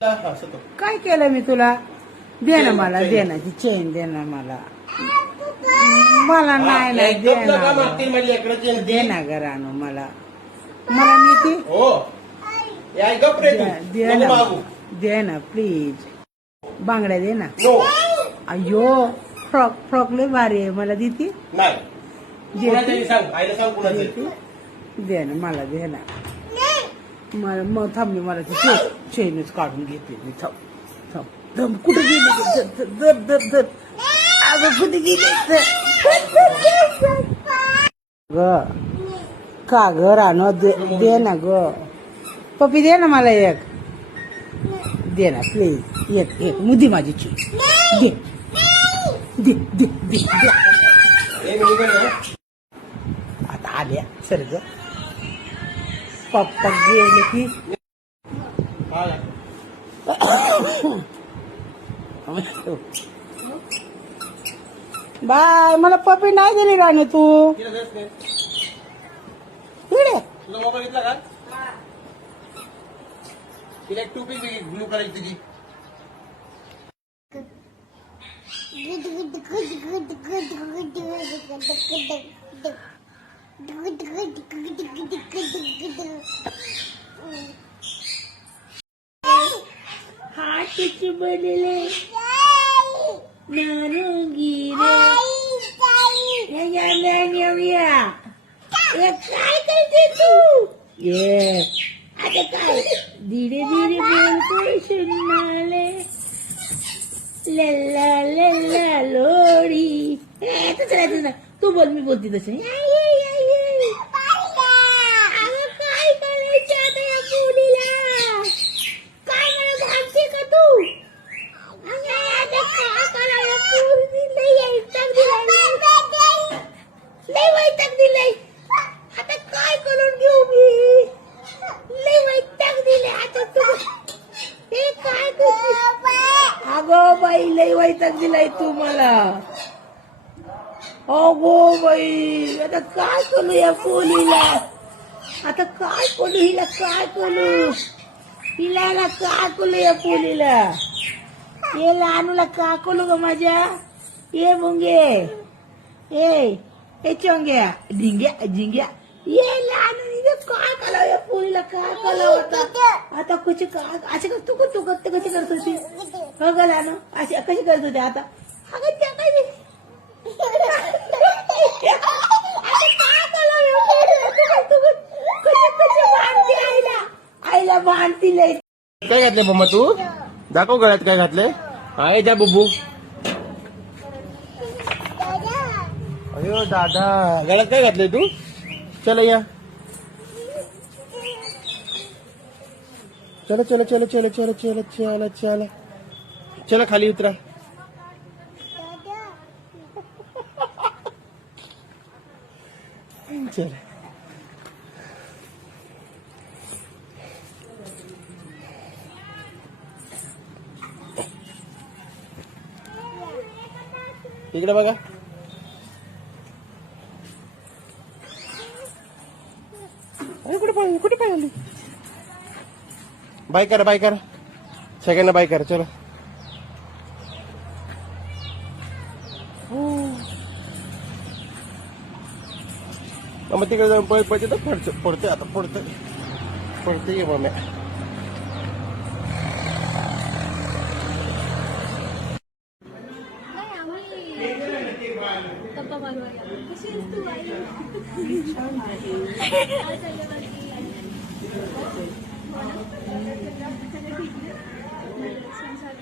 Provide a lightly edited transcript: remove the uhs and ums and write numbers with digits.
काय केलं मी तुला? दे ना मला, दे ना ती चेन, दे ना मला. मला नाही ना, दे ना, दे ना घरानं मला. मला नीती दे ना, दे ना प्लीज. बांगड्या दे ना. अयो फ्रॉक, फ्रॉक लय भारी आहे, मला देती? दे ना मला, दे ना मला. मग थांब, मी मला ती चेनच काढून घेते मी. थांब थांब थांब, कुठे गेले? धर धर धर. अगं कुठे गेले? ग का घर आण, दे ना ग. पप्पी दे ना मला एक, दे ना प्लीज. एक एक मुदी माझी चेन दे, दे दे दे. आता आल्या सर ग. पप्पा गेले की बाय. मला पप्पी नाही दिली राणे तू. मोबाईल घेतला का? तिला एक टोपी ब्लू कलरची तुझी. हातीची बनले नारंगी रे. काय करते तू? ये आता काय धीरे धीरे बोलतोय सुनाले. लल्ला लल्ला लोडी. तसं राहायचं ना, तू बोल, मी बोलते तसे. काय करायचं आता या मुलीला? काय मला भागते का तू? आता काय करायला? लय वैताग दिलाय, लय वैताग दिलाय. आता काय करून घेऊ मी? लय वैताग दिले आता तू. हे काय करते? अगो बाई, लय वैताग दिलाय तू मला. अगो बाई, आता काय करू या पोलीला? आता काय करू हिला? काय करू हिला? काय करू या पोलीला? ये लहानूला का करू ग माझ्या? ये मुंगे, ए चोंग्या, ढिंग्या झिंग्या. ये लहान काय कला या पोरीला? काय कला होता? आता कशी काय असे तू तू करते? कशी करत होती? हो ग लहान, अशी कशी करत होते आता? अगं त्या काय आईला बांधती लय. काय घातले मम्मा तू? दाखव गळ्यात काय घातले. आहे जा बुब्बू. अयो दादा, गळ्यात काय घातले तू? चल या. चलो चलो चलो चलो चलो चलो चलो चलो चलो, खाली उतरा. चल इकडे बघा. कुठे पाय आली? बाय करा, बाय करा सगळ्यांना, बाय करा. चलो मग तिकडे जाऊन पळते तर पडते. आता पडते ये मम्मी. संसार